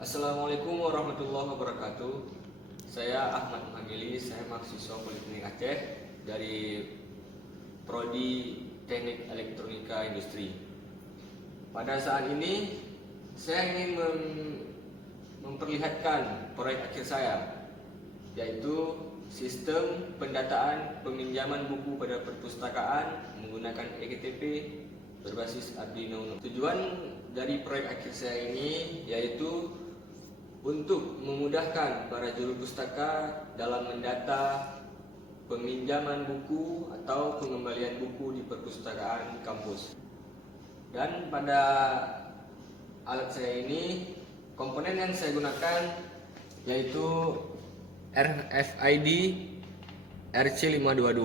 Assalamualaikum warahmatullahi wabarakatuh. Saya Ahmad Magili, saya mahasiswa Politeknik Aceh dari Prodi Teknik Elektronika Industri. Pada saat ini saya ingin memperlihatkan proyek akhir saya, yaitu sistem pendataan peminjaman buku pada perpustakaan menggunakan eKTP berbasis Arduino Uno. Tujuan dari proyek akhir saya ini yaitu untuk memudahkan para juru pustaka dalam mendata peminjaman buku atau pengembalian buku di perpustakaan kampus. Dan pada alat saya ini, komponen yang saya gunakan yaitu RFID RC522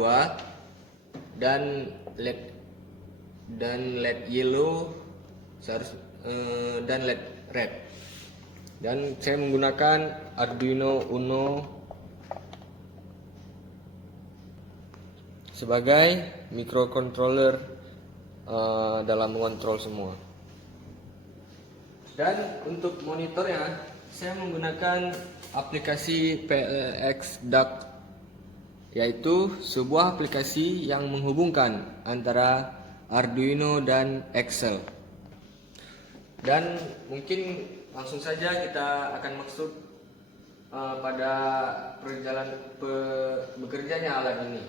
dan LED yellow dan LED red. Dan saya menggunakan Arduino Uno sebagai microcontroller dalam mengontrol semua. Dan untuk monitornya saya menggunakan aplikasi PLX Duck, yaitu sebuah aplikasi yang menghubungkan antara Arduino dan Excel. Dan mungkin langsung saja kita akan masuk pada perjalanan bekerjanya alat ini.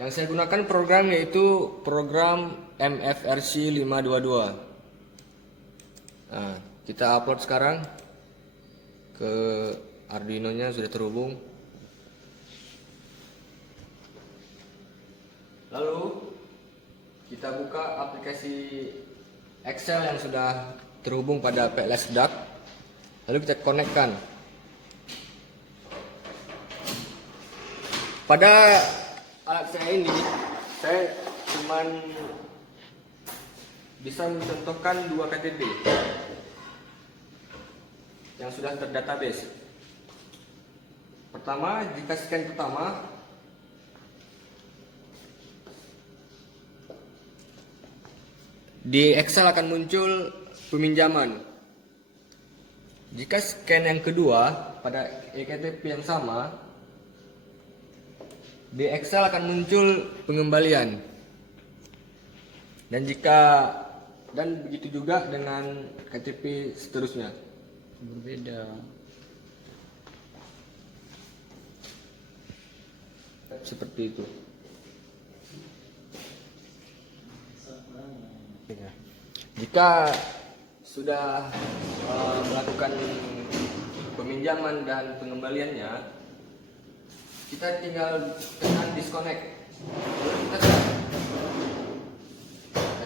Yang saya gunakan program yaitu program MFRC 522. Nah, kita upload sekarang ke Arduino-nya, sudah terhubung. Lalu kita buka aplikasi Excel yang sudah terhubung pada PLX Duck, lalu kita konekkan. Pada alat saya ini, saya cuma bisa mencontohkan 2 KTP yang sudah terdatabase. Pertama, jika scan pertama, di Excel akan muncul peminjaman. Jika scan yang kedua pada eKTP yang sama, di Excel akan muncul pengembalian. Dan begitu juga dengan KTP seterusnya. Berbeda. Seperti itu. Jika sudah melakukan peminjaman dan pengembaliannya, kita tinggal tekan disconnect. Kita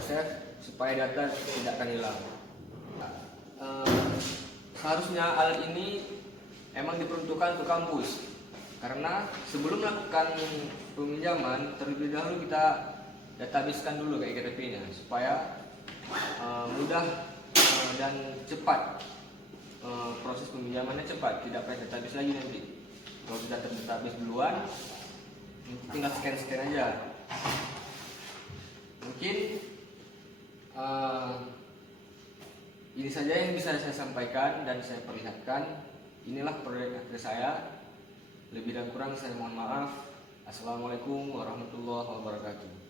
save supaya data tidak akan hilang. Seharusnya alat ini emang diperuntukkan untuk kampus, karena sebelum melakukan peminjaman terlebih dahulu kita databasekan dulu ke eKTP-nya supaya mudah dan cepat, proses peminjamannya cepat, tidak pakai database lagi nanti. Kalau sudah terdatabase duluan, tinggal scan aja. Mungkin ini saja yang bisa saya sampaikan dan saya perlihatkan. Inilah proyek akhir saya. Lebih dan kurang saya mohon maaf. Assalamualaikum warahmatullahi wabarakatuh.